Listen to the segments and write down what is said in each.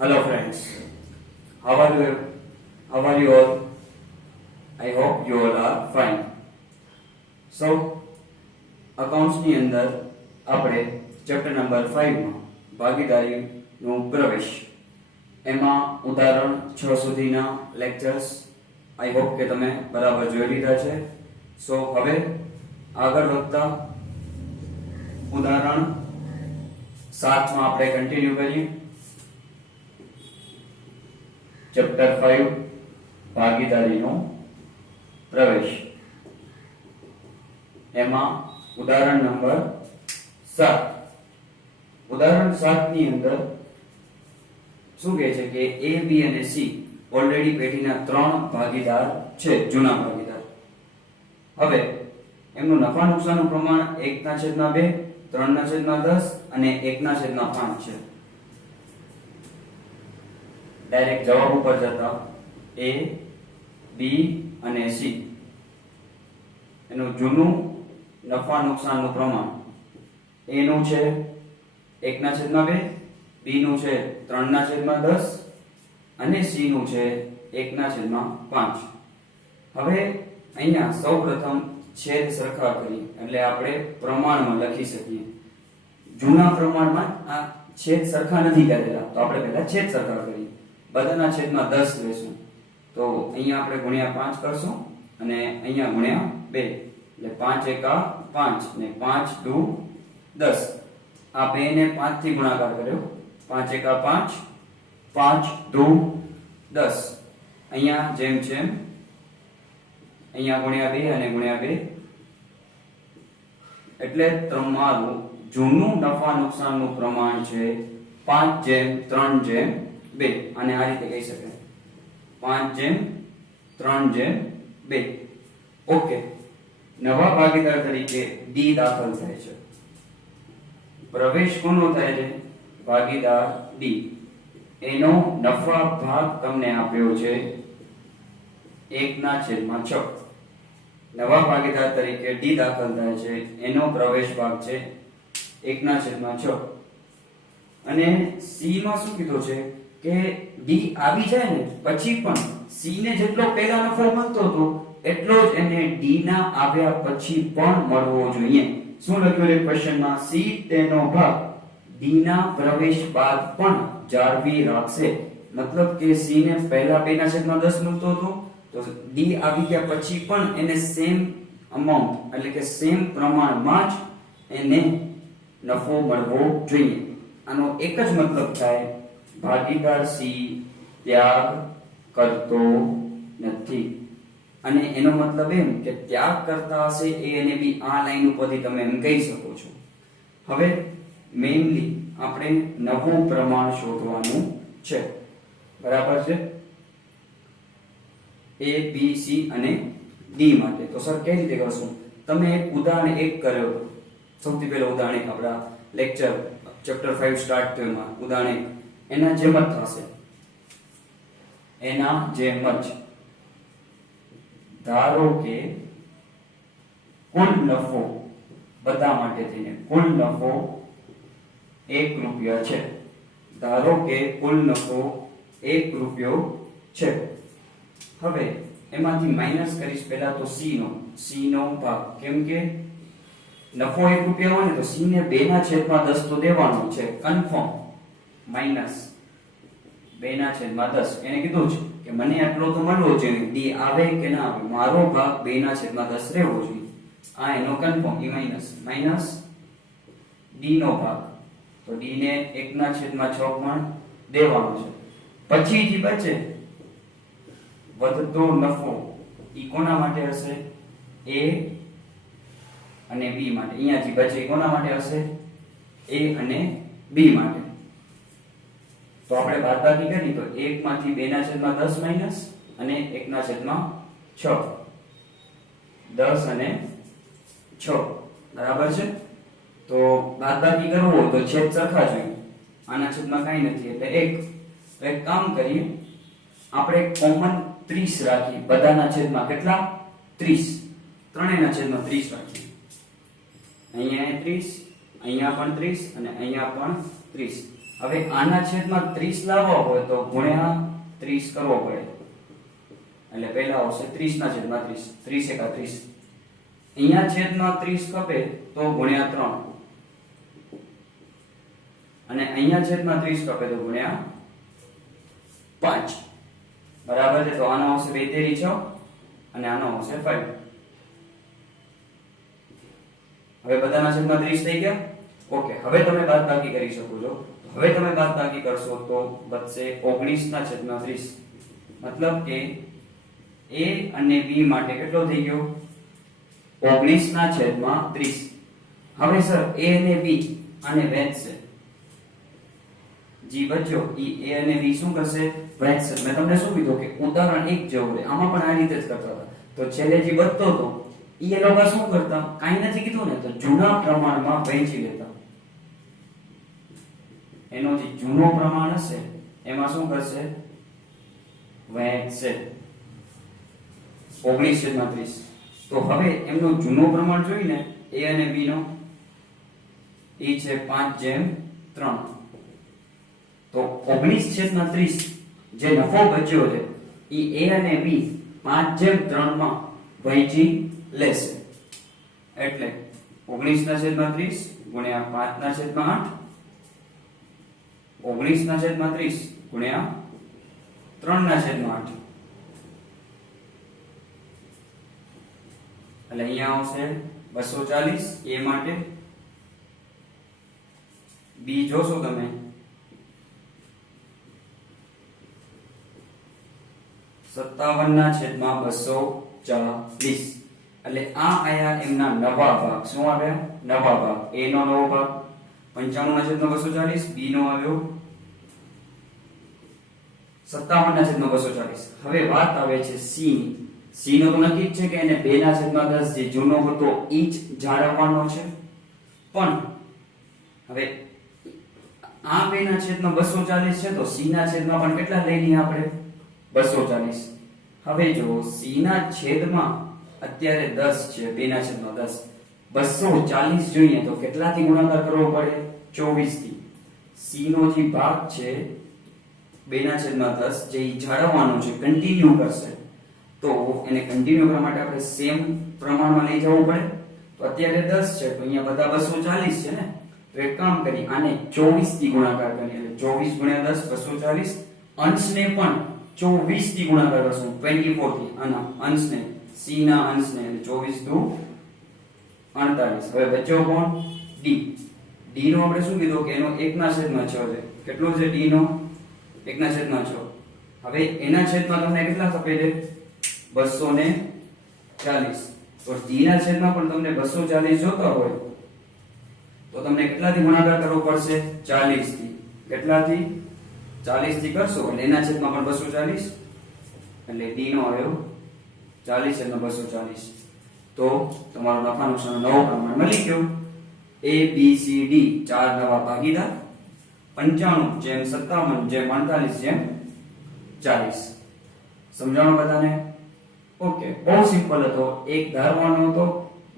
Hello friends, how are you? How are you all? I hope you all are fine. So, accounts ની અંદર આપણે chapter number 5 માં ભાગીદારીનો પ્રવેશ એમાં ઉદાહરણ 6 સુધીના લેક્ચર્સ આઈ હોપ કે તમે બરાબર જોઈ લીધા છે. સો હવે આગળ વધતા ઉદાહરણ 7 માં આપણે કન્ટિન્યુ કરીએ. ચેપ્ટર 5 ભાગીદારીનો પ્રવેશ એમાં ઉદાહરણ નંબર 7. ઉદાહરણ 7 ની અંદર શું કહે છે કે A, B અને C ઓલરેડી પેઢીના 3 ભાગીદાર છે, જૂના ભાગીદાર. હવે એમનું નફા નુકસાનનું પ્રમાણ 1/2, 3/10 અને 1/5 છે. ડાયરેક્ટ જવાબ ઉપર જતા A, B અને C એનું જૂનું નફા નુકસાનનું પ્રમાણ A નું છે 1/2, B નું છે 3/10 અને C નું છે 1/5. હવે અહીંયા સૌપ્રથમ છેદ સરખા કરી એટલે આપણે પ્રમાણમાં લખી શકીએ. જૂના પ્રમાણમાં આ છેદ સરખા નથી કરેલા તો આપણે પહેલા છેદ સરખા કરીએ. બધાના છેદમાં 10 લેશું તો અહીંયા આપણે ગુણ્યા 5 કરશું અને અહીંયા ગુણ્યા 2 એટલે 5 એકા 5 ને 5 દુ 10. આ બે ને 5 થી ગુણાકાર કર્યો 5 એકા 5 5 દુ 10. અહીંયા જેમ જેમ અહીંયા ગુણ્યા 2 અને ગુણ્યા 2 એટલે તમારું જૂનું નફા નુકસાનનું પ્રમાણ છે 5:3:2. અને આ રીતે કહી શકાય 5:3:2. ઓકે, નવા ભાગીદાર તરીકે ડી દાખલ થાય છે. પ્રવેશ કોનો થાય છે? ભાગીદાર ડી. એનો નફા ભાગ તમને આપ્યો છે 1/6. નવા ભાગીદાર તરીકે ડી દાખલ થાય છે, એનો પ્રવેશ ભાગ છે 1/6. અને સી માં શું કીધું છે કે ડી આવી જાય ને પછી પણ સી ને જેટલો પહેલા નફો મળતો હતો એટલો જ એને ડી ના આવ્યા પછી પણ મળવો જોઈએ. શું લખ્યું છે ક્વેશ્ચનમાં? સી તેનો ભાગ ડી ના પ્રવેશ બાદ પણ જાળવી રાખશે. મતલબ કે સી ને પહેલા 2/10 મળતો હતો તો ડી આવી ગયા પછી પણ એને સેમ અમાઉન્ટ એટલે કે સેમ પ્રમાણમાં જ એને નફો મળવો જોઈએ. આનો એક જ મતલબ થાય ભાગીદાર સી ત્યાગ કરતો નથી. અને એનો મતલબ એમ કે ત્યાગ કરતા હશે એ અને બી આ લાઈન ઉપરથી તમે એમ કહી શકો છો. હવે મેઇનલી આપણે નવું પ્રમાણ શોધવાનું છે, બરાબર છે? A, B, C અને D માટે. તો સર કઈ રીતે કરશું? તમે એક ઉદાહરણ 1 કર્યો. સૌથી પહેલા ઉદાહરણ 1 આપણા લેક્ચર ચેપ્ટર 5 સ્ટાર્ટ થયો એમાં ઉદાહરણ 1 એના જેમ જ થશે. એના જેમ જ ધારો કે કુલ નફો બધા માટે થઈને કુલ નફો 1 રૂપિયા છે. ધારો કે કુલ નફો 1 રૂપિયો છે. હવે એમાંથી માઈનસ કરીશ પહેલા તો C નો ભાગ, કેમ કે નફો 1 રૂપિયા હોય ને તો C ને 2/10 તો દેવાનો છે કન્ફર્મ. માઈનસ 2/10 એને કીધું છે કે મને આટલો તો મળવો જોઈએ, ડી આવે કે ના આવે મારો ભાગ 2/10 રહેવો જોઈએ. આ એનો કન્ફર્મ. ઈ માઈનસ ડી નો ભાગ તો ડી ને 1/6 પણ દેવાનો છે. પછી જે બચે વધતો નફો ઈ કોના માટે હશે? A અને B માટે. અહીંયા જે બચે કોના માટે હશે? A અને B માટે. તો આપણે બાદબાકી કરી તો 1 માંથી 2/10 માઈનસ અને 1/6 10 અને 6 બરાબર છે. તો બાદબાકી કરવું હોય તો છેદ સરખા જોઈએ. આના છેદમાં કાઈ નથી એટલે 1. એક કામ કરીએ, આપણે કોમન 30 રાખી બધાના છેદમાં. કેટલા? 30. ત્રણેયના છેદમાં 30 રાખીએ. અહીંયા 30, અહીંયા પણ 30 અને અહીંયા પણ 30. હવે આના છેદમાં 30 લાવવા હોય તો ગુણ્યા 30 કરવો પડે, એટલે પહેલા આવશે 30 ના છેદમાં 30, 30 એકા 30. અહીંયા છેદમાં 30 કપે તો ગુણ્યા 3, અને અહીંયા છેદમાં 30 કપે તો ગુણ્યા 5. બરાબર છે. તો આનો આવશે 2 તેરી 6 અને આનો આવશે 5. હવે બધાના છેદમાં 30 થઈ ગયા. ઓકે, હવે તમે બાદબાકી કરી શકો છો. હવે તમે બાદબાકી કરશો તો બચશે 19 ના છેદમાં 30. મતલબ કે a અને b માટે કેટલો થઈ ગયો? 19 ના છેદમાં 30. હવે સર a અને b આને વહેંચશે, જી બચ્યો ઈ a અને b શું કરશે? વહેંચશે. મેં તમને શું કીધું કે ઉદાહરણ 1 જેવું છે, આમાં પણ આ રીતે જ કરતા હતા. તો છેલ્લે જે બચતો હતો ઈ એ લોકો શું કરતા? કાઈ નથી કીધું ને, તો જૂના પ્રમાણમાં વહેંચી લેતા. એનો જે જૂનો પ્રમાણ હશે એમાં શું કરશે? વહેંચશે 19/30. તો હવે એમનો જૂનો પ્રમાણ જોઈને a અને b નો ઈ છે 5/3. તો 19/30 જે નફો બચ્યો છે ઈ a અને b 5/3 માં વહેંચી લેશે. એટલે 19/30 ગુણ્યા 5/8, 19/30 ગુણ્યા 3/8. એટલે અહીંયા આવશે 240 a માટે. b જોશો તમે 57/240. એટલે આ આયા એમના નવા ભાગ. શું આવ્યા? નવા ભાગ. a નો નવો ભાગ 95/240, b નો આવ્યો 57/240. હવે વાત આવે છે c ની. c નો તો નક્કી જ છે કે એને 2/10 જે જૂનો હતો ઈ જ જાળવવાનો છે. પણ હવે આ 2/240 છે તો c ના છેદમાં પણ કેટલા લઈ લઈએ આપણે? 240. હવે જો c ના છેદમાં અત્યારે 10 છે, 2/10. 240 જોઈએ તો કેટલાથી ગુણાકાર કરવો પડે? 24 થી. c નો જે ભાગ છે 2/10 જે જાળવવાનો છે, કન્ટિન્યુ કરશે, તો એને કન્ટિન્યુ કરવા માટે આપણે સેમ પ્રમાણમાં લઈ જવું પડે. તો અત્યારે 10 છે તો અહીંયા બધા 240 છે ને, તો એક કામ કરી આને 24 થી ગુણાકાર કરીએ. એટલે 24 × 10 240. અંશને પણ 24 થી ગુણાકાર કરશું 24 થી. આના અંશને, c ના અંશને, એટલે 24 × 48. હવે બચ્યો કોણ? d. d નો આપણે શું કીધું કે એનો 1/6 છે. કેટલો છે d નો? 1/6. હવે એના છેદમાં તમને કેટલા ખપે છે? 240. તો d ના છેદમાં પણ તમને 240 જોતા હોય તો તમને કેટલાથી ગુણાકાર કરવો પડશે? 40 થી. કેટલાથી? 40 થી કરશો એટલે એના છેદમાં પણ 240, એટલે d નો આવ્યો 40/240. તો તમારો નફા નુકસાનનો નવો પ્રમાણ મળી ગયો. a b c d 4 નવા ભાગીદાર, 95/57/48/40. સમજાણો બધાને? ઓકે, બહુ સિમ્પલ હતો. એક ધારવાનો હતો,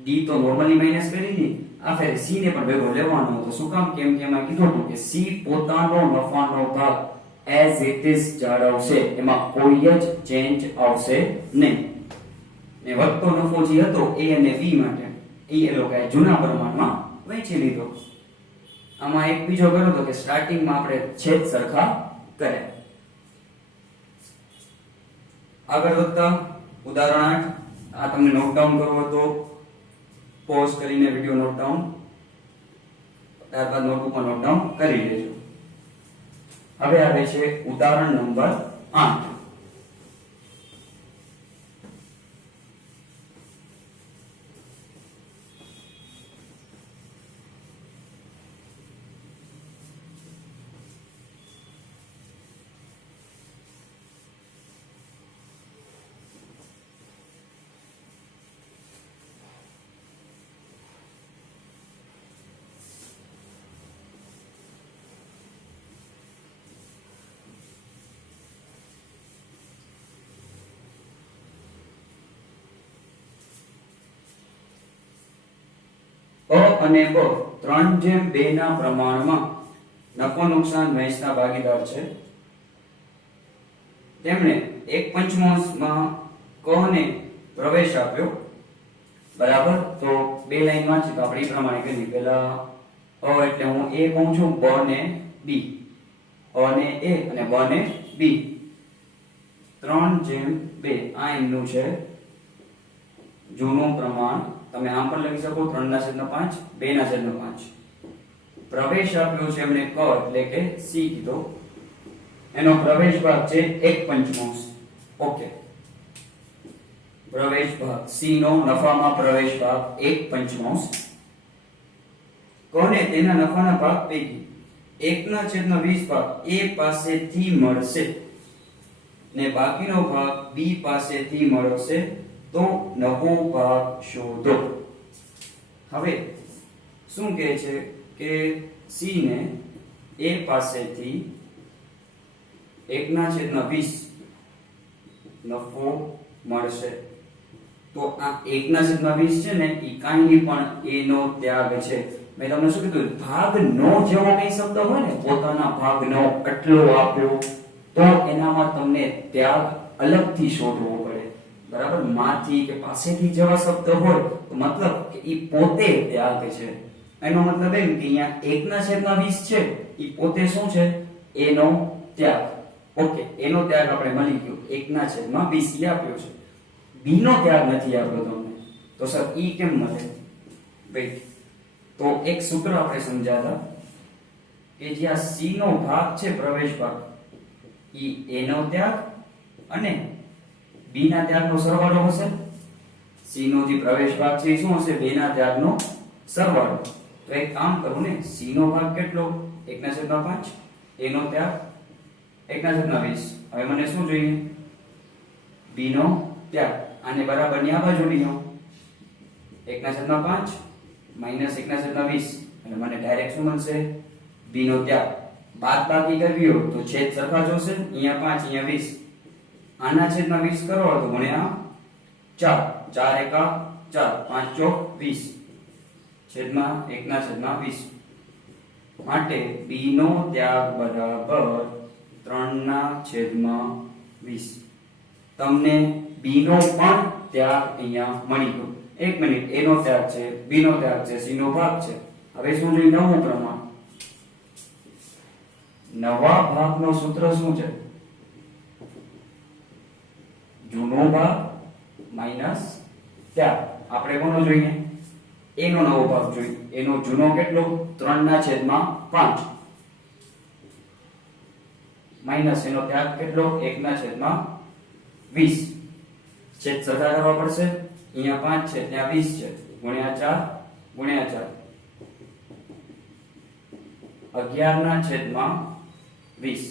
d તો નોર્મલી માઈનસ કરી દી, આ ફેરે c ને પણ ભેગો લેવાનો હતો. શું કામ? કેમ કે એમાં કીધું હતું કે c પોતાનો નફાનો ભાગ એઝ ઇટ ઇઝ જાળવશે, એમાં કોઈ જ ચેન્જ આવશે નહીં. ને વધતો નફો જે હતો a અને b માટે એ લોકોએ જૂના પ્રમાણમાં વહેંચી લીધો. આમાં એક બીજો કર્યો તો કે સ્ટાર્ટિંગમાં આપણે છેદ સરખા કરે. આગળ વધતા ઉદાહરણ 8. આ તમને નોટ ડાઉન કરવો તો પોઝ કરીને વિડિયો નોટ ડાઉન, ત્યારબાદ નોટબુકમાં નોટ ડાઉન કરી લેજો. હવે આવે છે ઉદાહરણ નંબર 8. અ અને બ 3/2 ના પ્રમાણમાં નફો નુકસાન વહેંચતા ભાગીદાર છે. તેમણે 1/5 કને પ્રવેશ આપ્યો. બરાબર. તો બે લાઈન વાંચી તો આપણે એ પ્રમાણે કરી. પેલા અ એટલે હું એ કહું છું, બ ને બી, અ ને એ અને બ ને બી. 3/2 આ એમનું છે જૂનું પ્રમાણ. તમે આમ પણ લખી શકો 3/5 2/5. પ્રવેશ આપ્યો છે એમણે ક એટલે કે સી કીધો. એનો પ્રવેશ ભાગ છે 1/5. ઓકે. પ્રવેશ ભાગ સી નો નફામાં પ્રવેશ ભાગ 1/5. કોને તેના નફાના ભાગ પૈકી 1/20 ભાગ એ પાસેથી મળશે ને બાકીનો ભાગ બી પાસેથી મળશે. તો નવો ભાગ શોધો. હવે શું કહે છે કે સી ને એ પાસેથી 1/20 નફો મળશે. તો આ 1/20 છે ને એ કાંઈ પણ એનો ત્યાગ છે. મેં તમને શું કીધું, ભાગ નો જેવો કઈ શબ્દ હોય ને, પોતાના ભાગનો કેટલો આપ્યો, તો એનામાં તમને ત્યાગ અલગથી શોધવો પડે. બરાબર. માંથી કે પાસેથી જેવા શબ્દ હોય તો મતલબ કે ઈ પોતે ત્યાગ છે. એનો મતલબ એમ કે અહીંયા 1/20 છે ઈ પોતે શું છે? એનો ત્યાગ. ઓકે. એનો ત્યાગ આપણે મળી ગયો. 1/20 આપ્યો છે. બી નો ત્યાગ નથી આપ્યો તમને. તો સર ઈ કેમ મળે? વેઇટ. તો એક સૂત્ર આપણે સમજાતા કે જ્યાં સી નો ભાગ છે પ્રવેશ ભાગ, ઈ એ નો ત્યાગ અને બી ના ત્યાગનો સરવાળો હશે. સી નો જે પ્રવેશ ભાગ છે એ શું હશે? બે ના ત્યાગનો સરવાળો. તો એક કામ કરું ને, સી નો ભાગ કેટલો? 1/5. એ નો ત્યાગ 1/20. હવે મને શું જોઈએ? બી નો ત્યાગ. આને બરાબર ની આ બાજુ લઈ આવો. 1/5 માઈનસ 1/20 એટલે મને ડાયરેક્ટ શું મળશે? બી નો ત્યાગ. બાદ બાકી કરવી હોય તો છેદ સરખા જોશે. અહીંયા 5 અહીંયા 20. આના છેદમાં 20 કરો તો ગુણ્યા 4. 4 એકા 4, 5 ચોક 20 છેદમાં 1/20. માટે બી નો ત્યાગ બરાબર 3/20. તમને બી નો પણ ત્યાગ અહીંયા મળી ગયો. એક મિનિટ. એ નો ત્યાગ છે, બી નો ત્યાગ છે, સી નો ભાગ છે. હવે શું જોઈએ? નવું પ્રમાણ. નવા ભાગનો સૂત્ર શું છે? જૂનો ભાગ માઈનસ ત્યાગ. આપણે કોનો જોઈએ? એનો નવો ભાગ જોઈએ. એનો જૂનો કેટલો? 3/5 માઈનસ એનો ત્યાગ કેટલો? 1/20. છેદ સરખા કરવા પડશે. અહીંયા 5 છે ત્યાં 20 છે. ગુણ્યા 4 11/20.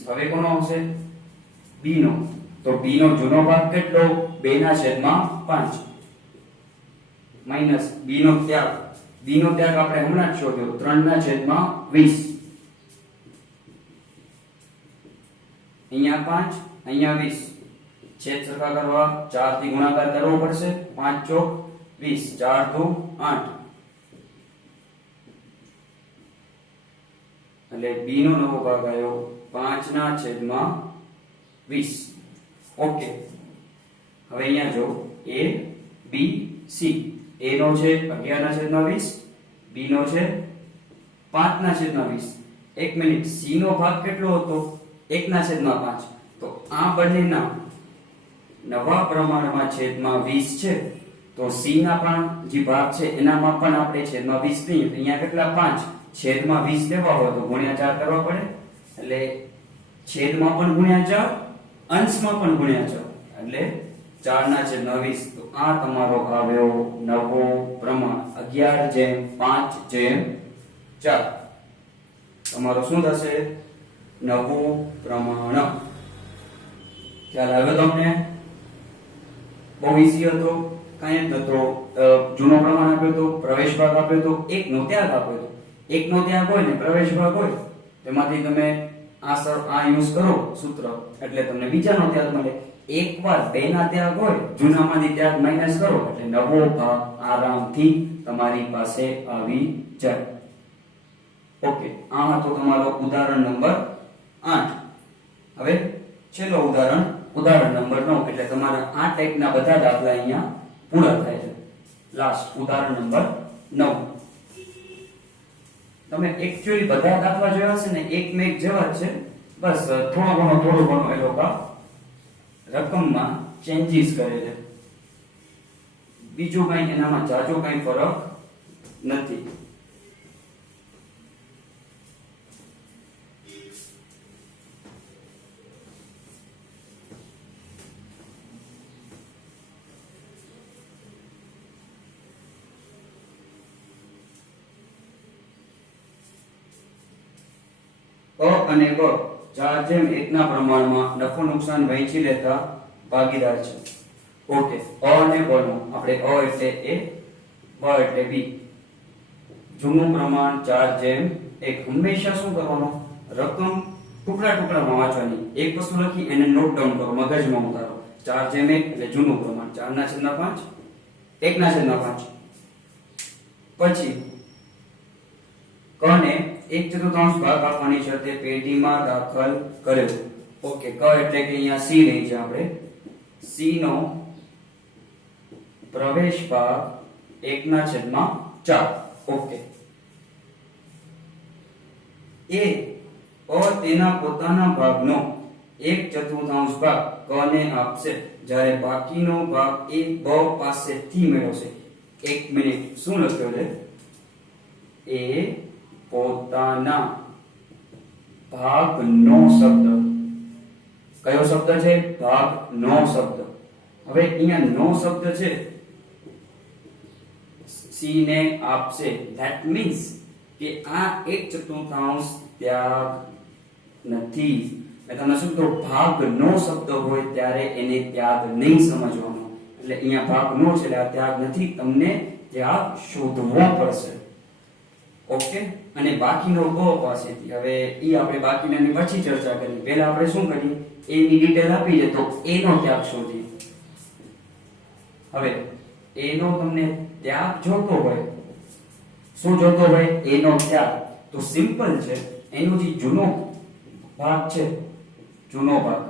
હવે કોનો આવશે? બી નો. તો બી નો જૂનો ભાગ કેટલો? 2/5 માઈનસ બી નો ત્યાગ. બી નો ત્યાગ આપણે હમણાં જ શોધ્યો 3/20. અહીંયા 5 અહીંયા 20. છેદ સરખા કરવા 4 થી ગુણાકાર કરવો પડશે. 5 ચોક 20, 4 દુ 8. એટલે બી નો નવો ભાગ આવ્યો 5/20. ઓકે. હવે અહીંયા જો એ બી સી. એ નો છે 11/20, બી નો છે 5/20. એક મિનિટ. સી નો ભાગ કેટલો હતો? 1/5. તો આ બંનેના નવા પ્રમાણમાં છેદમાં 20 છે. તો સી ના પણ જે ભાગ છે એનામાં પણ આપણે છેદમાં 20 લઈએ. અહીંયા કેટલા? 5. છેદમાં 20 લેવા હોય તો ગુણ્યા 4 કરવા પડે. એટલે છેદમાં પણ ગુણ્યા 4, અંશમાં પણ ગુણ્યા 4 એટલે 4/20. તો આ તમારો આવ્યો નવો પ્રમાણ 11/5/4. તમારો શું થશે? નવું પ્રમાણ. ખ્યાલ આવ્યો તમને? બહુ ઈઝી હતો. કાંઈ જ નતો. જૂનો પ્રમાણ આપ્યો તો, પ્રવેશ ભાગ આપ્યો તો, એક નો ત્યાગ આપ્યો તો. એક નો ત્યાગ હોય ને પ્રવેશ ભાગ હોય તેમાંથી તમે આ યુઝ કરો સૂત્ર એટલે તમને બીજાનો ત્યાગ મળે. એકવાર બે ના ત્યાગ હોય, જૂનામાંથી ત્યાગ માઈનસ કરો એટલે નવો ભાગ આરામથી તમારી પાસે આવી જાય. ઓકે, આ હતો તમારો ઉદાહરણ નંબર 8. હવે છેલ્લો ઉદાહરણ નંબર 9. એટલે તમારા આ ટાઈપના બધા દાખલા અહીંયા પૂરા થાય છે. લાસ્ટ ઉદાહરણ નંબર 9. તમે એકચ્યુઅલી બધા દાખલા જોયા છે ને એકમેક જેવા જ છે, બસ થોડો ઘણો એ લોકો રકમમાં ચેન્જીસ કરે છે. બીજું કઈ એનામાં જાજો કઈ ફરક નથી. અ અને બ 4:1 ના પ્રમાણમાં નફો નુકસાન વહેંચી લેતા ભાગીદાર છે. ઓકે, અ અને બ નો આપણે અ એટલે a, બ એટલે b. જૂનું પ્રમાણ 4:1. હંમેશા શું કરવાનું, રકમ ટુકડામાં વાંચવાની. એક વસ્તુ લખી એને નોટ ડાઉન કરો, મગજમાં ઉતારો. 4:1 એટલે જૂનું પ્રમાણ 4/5, 1/5. પછી કને 1/4 ભાગ આપવાની શરતે પેટીમાં દાખલ કર્યો. ઓકે, ક એટલે કે અહીંયા સી લઈ છે આપણે. સી નો પ્રવેશ ભાગ 1/4. ઓકે, એ અ તેના પોતાના ભાગનો 1/4 ભાગ કને આપશે, જ્યારે બાકીનો ભાગ એ બ પાસેથી મેળવશે. એક મિનિટ, શું લખ્યું છે? એ પોતાના ભાગનો શબ્દ. કયો શબ્દ છે? ભાગનો શબ્દ. હવે અહીંયા નો શબ્દ છે, સી ને આપશે. ધેટ મીન્સ કે આ 1/4 ત્યાગ નથી. મેં તમને શું કીધું? ભાગનો શબ્દ હોય ત્યારે એને ત્યાગ નહીં સમજવાનો. એટલે અહીંયા ભાગનો છે એટલે આ ત્યાગ નથી, તમને ત્યાગ શોધવો પડશે. ઓકે, અને બાકીનો બ પાસેથી. હવે ઈ આપણે બાકીનાની પછી ચર્ચા કરી. પહેલા આપણે શું કરીએ, એ ની ડિટેલ આપી છે તો એ નો ત્યાગ શોધીએ. હવે એ નો તમને ત્યાગ જોતો હોય, શું જોતો હોય? એ નો ત્યાગ. તો સિમ્પલ છે, એનો જે જૂનો ભાગ છે, જૂનો ભાગ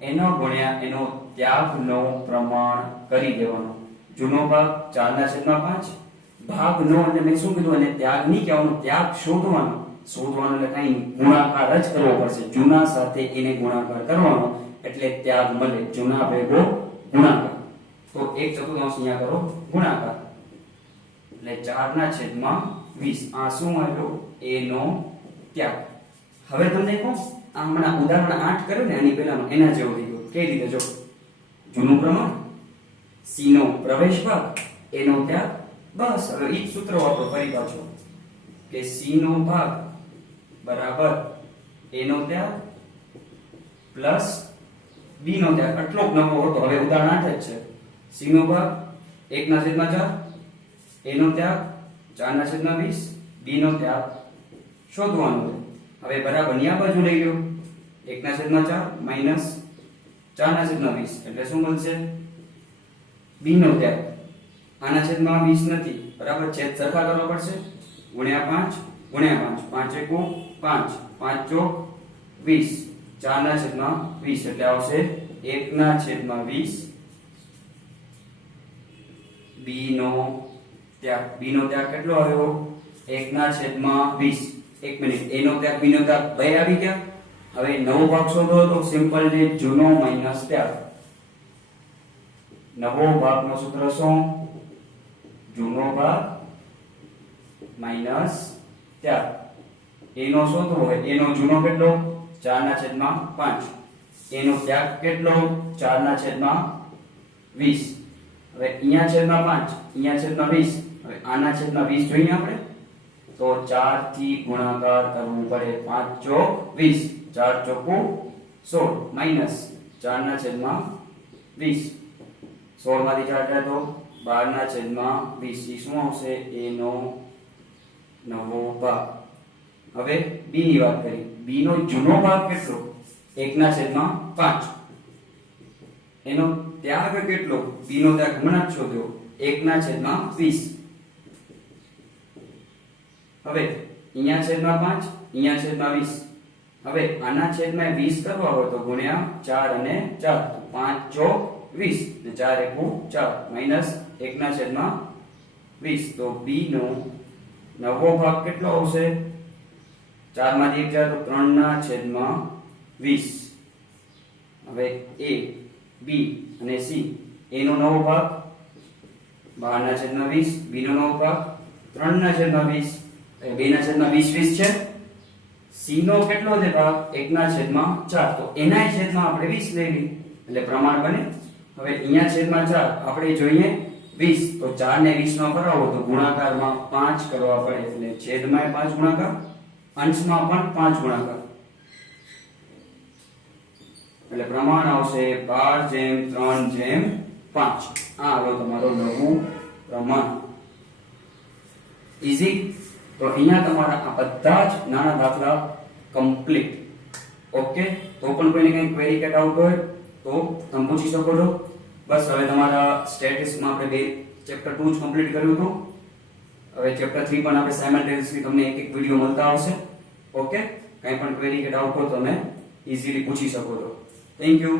એનો ગુણ્યા એનો ત્યાગનો પ્રમાણ કરી દેવાનો. જૂનો ભાગ 4/5. ભાગ નો એટલે મેં શું કીધું, અને ત્યાગ નહીં કહેવાનો, ત્યાગ શોધવાનો. એટલે કઈ ગુણાકાર જ કરવો પડશે. જૂના સાથે એને ગુણાકાર કરવાનો એટલે ત્યાગ મળે. જૂના ભેગો ગુણાકાર. તો 1/4 અહીંયા કરો ગુણાકાર એટલે 4/20. આ શું આવ્યો? એ નો ત્યાગ. હવે તમને કહું, આ હમણાં ઉદાહરણ 8 કર્યું ને આની પહેલાનો, એના જેવું થઈ ગયું. કઈ રીતે? જો, જૂનું પ્રમાણ, સી નો પ્રવેશ ભાગ, એ નો ત્યાગ. બસ હવે ઈ સૂત્ર વાપરો ફરી પાછો કે સી નો ભાગ બરાબર એ નો ત્યાગ પ્લસ બી નો ત્યાગ. આટલો જ નવો હતો. હવે ઉદાહરણ 8 જ છે. સી નો ભાગ 1/4, એ નો ત્યાગ 4/20, બી નો ત્યાગ શોધવાનો છે. હવે બરાબર ની આ બાજુ લઈ લો. 1/4 માઈનસ 4/20 એટલે શું બનશે? બી નો ત્યાગ. આના છેદમાં 20 નથી, બરાબર? છેદ સરખા કરવા પડશે. ગુણ્યા 5 5 1 5 5 ચોક 20. 4/20 એટલે આવશે 1/20. બી નો ત્યાગ. બી નો ત્યાગ કેટલો આવ્યો? 1/20. એક મિનિટ, એ નો ત્યાગ બી નો ત્યાગ બે આવી ગયા. હવે નવો ભાગ શોધો તો સિમ્પલ છે, જૂનો માઈનસ ત્યાગ. નવો ભાગનો સૂત્ર શું? જૂનો ભાગ માઈનસ ત્યાગ. એનો શોધવો હોય, એનો જૂનો કેટલો? 4/5. એનો ત્યાગ કેટલો? 4/20. હવે અહીંયા છેદમાં 5, અહીંયા છેદમાં 20. હવે આના છેદમાં 20 જોઈએ આપણે તો 4 થી ગુણાકાર કરવું પડે. 5 ચોક 20, 4 ચોકું 16 માઈનસ 4/20. 16 માંથી 4 જાય તો 12/20. શું આવશે? એનો નવો ભાગ. હવે બી ની વાત કરી. બી નો જૂનો ભાગ કેટલો? 1/5. એનો ત્યાગ કેટલો? બી નો ત્યાગ હમણાં જ શોધ્યો, 1/20. હવે અહીંયા છેદમાં 5, અહીંયા છેદમાં 20. હવે આના છેદમાં 20 કરવા હોય તો ગુણ્યા 4 અને 4, તો 5 ચોક 20 ને 4 એકુ 4 માઈનસ 1 ના છેદમાં 20. તો b નો નવો ભાગ કેટલો આવશે? 4 માંથી 1 જાય તો 3 ના છેદમાં 20. હવે a, b અને c, a નો નવો ભાગ 12 ના છેદમાં 20, b નો નવો ભાગ 3 ના છેદમાં 20, 2 ના છેદમાં 20 20 છે. c નો કેટલો છે ભાગ? 1 ના છેદમાં 4, તો એના છેદમાં આપણે 20 લઈ લઈએ એટલે પ્રમાણ બને. હવે અહીંયા છેદમાં 4 આપણે જોઈએ 20, તો 4 ને 20 નો કરાવો તો ગુણાકારમાં 5 કરવા પડે એટલે છેદમાં 5 ગુણાકાર, અંશમાં પણ 5 ગુણાકાર એટલે પ્રમાણ આવશે 12:3:5. આ આવ્યો તમારો નવું પ્રમાણ. ઈઝી. તો અહીંયા તમારા આ બધા જ નાના દાખલા કમ્પ્લીટ. ઓકે, તો પણ કોઈને કંઈ ક્વેરી કે ડાઉટ હોય તો તમે પૂછી શકો છો. બસ હવે તમારા સ્ટેટિસ્ટિક્સમાં આપણે બે ચેપ્ટર 2 જ કમ્પ્લીટ કર્યું હતું. હવે ચેપ્ટર 3 પણ આપણે સાયમલ્ટેનિયસલી તમને એક એક વિડિયો મળતા આવશે. ઓકે, કંઈ પણ ક્વેરી કે ડાઉટ હોય તો તમે ઈઝીલી પૂછી શકો છો. Thank you.